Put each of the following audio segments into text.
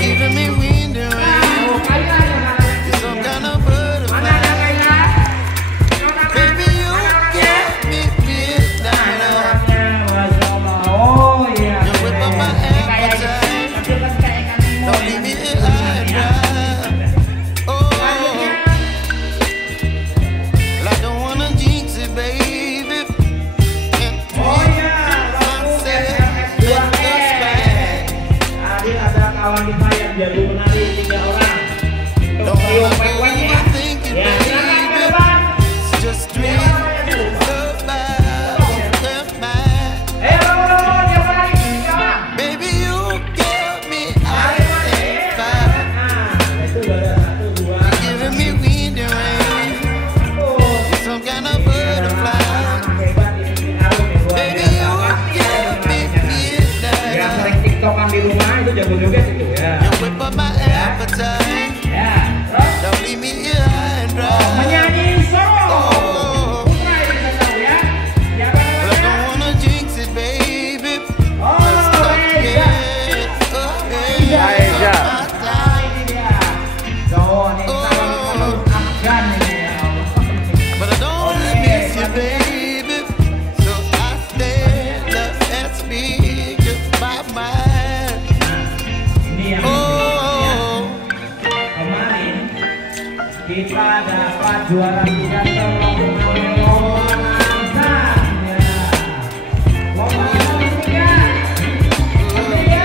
giving me wind and rain. You're some kind of butterfly. Baby, you get me midnight. You whip up my appetite. Don't leave me here high and dry. Oh, well, I don't wanna jinx it, baby. And kawan kita yang jadi menari 3 orang. Untuk trio Pekwen ya. Ya, silakan ke depan. just dream baby, you give me ice and fire. You're giving me wind and rain. You're some kind of butterfly. Baby, you give me midnight. Yang sering tiktokan di rumah itu jago juga itu ya. You whip up my appetite. Ya, terus Don't leave me here high and dry. menyanyi solo. Putra ini kita tahu ya. Siapa But I namanya? don't wanna jinx it, baby. Oh, Reza. Reza. Nah, ini dia. Cowok nih calon Afgan ini ya. But I don't wanna miss you, baby. So I stand up and speak my mind. Ini yang Oh, kemarin kita dapat juara 3 oleh Lomba Angsa. Ya. Lomba Angsa ketiga. Ketiga.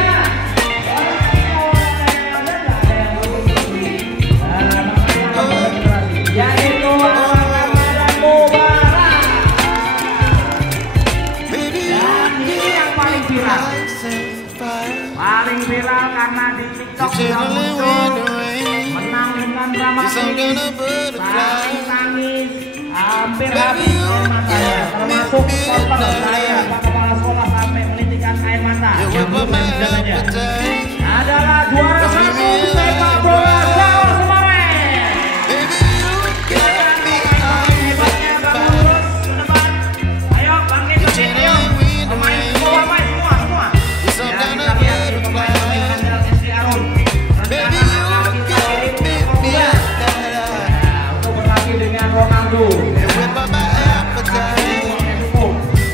Yaitu Ramadan Mubarak. baby, Dan ini yang paling viral. ice and fire. Paling viral karena di TikTok You're sudah chilling muncul with the rain. menang dengan drama You're some kind of butterfly. tangis hampir Baby, habis you air mata ya, give me termasuk supporter midnight. saya Pak Kepala Sekolah sampai menitikan air mata. You Yang whip belum up my jalannya appetite. adalah juara Don't 1 leave me here TK high and Bola dry. Jawa kemarin. Baby, you give me ice Hebatnya and Bang fire. Lurus ke depan. Ayo bangkit You're bangkit ayo. chilling with the Pemain rain. semua pemain semua. You're some Ya, kind kita of lihat itu pemain-pemain butterfly. handal SD Arun. Baby, Rencana you akan kita give kirim me ke Portugal. midnight. Nah, untuk berlatih dengan Ronaldo. You whip up my appetite.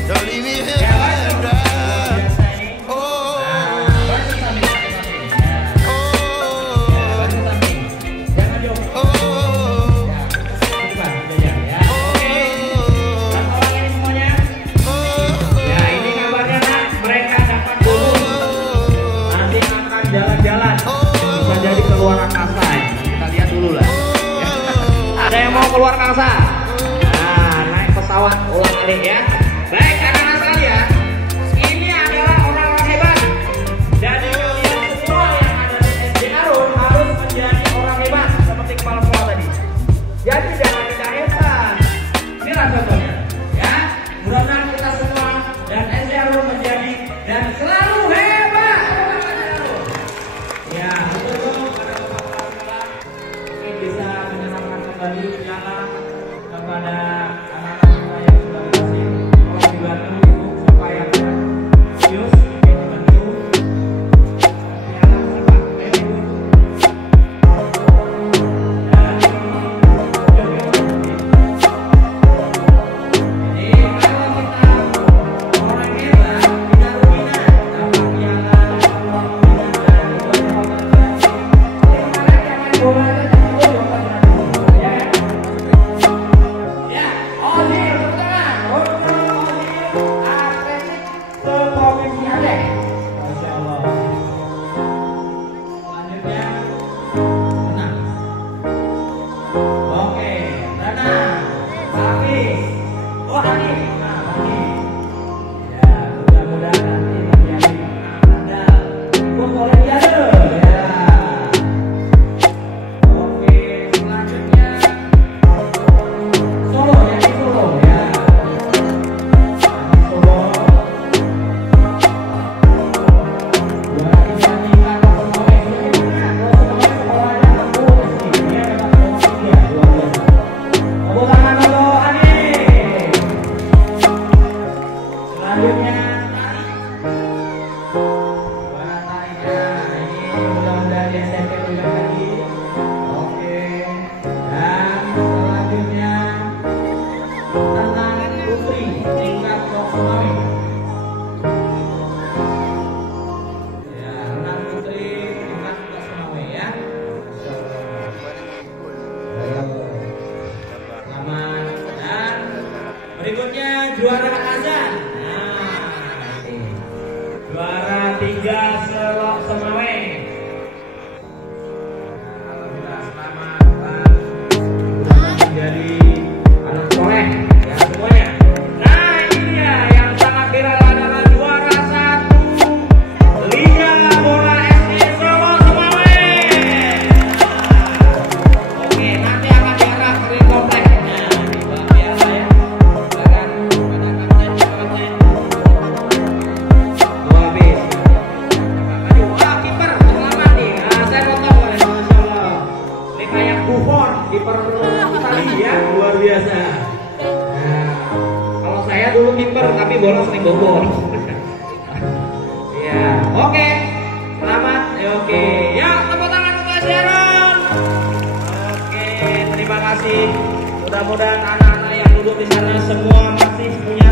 Don't leave me here high and dry. Oh, oh, oh, Ya, ini kabarnya nak, mereka dapat bonus. Nanti akan jalan-jalan. Bisa jadi keluar angkasa ya. Kita lihat dulu lah. Ya. Ada yang mau keluar angkasa? Nah, naik pesawat ulang kali ya. Baik, anak-anak sekalian, ini adalah orang-orang hebat. Jadi kalian semua yang ada di SD Arun harus menjadi orang hebat seperti kepala sekolah tadi. Jadi jangan tidak hebat. Inilah contohnya. Ya, mudah-mudahan kita semua dan SD Arun menjadi dan selalu hebat. Ya, betul pada kepala mungkin bisa menyenangkan kembali nyala kepada anak-anak kita yang sudah berhasil. dulu kiper tapi bola sering bobol. Iya, oke. Selamat. Oke. Ya, tepuk tangan untuk Sharon. Oke, terima kasih. Mudah-mudahan anak-anak yang duduk di sana semua masih punya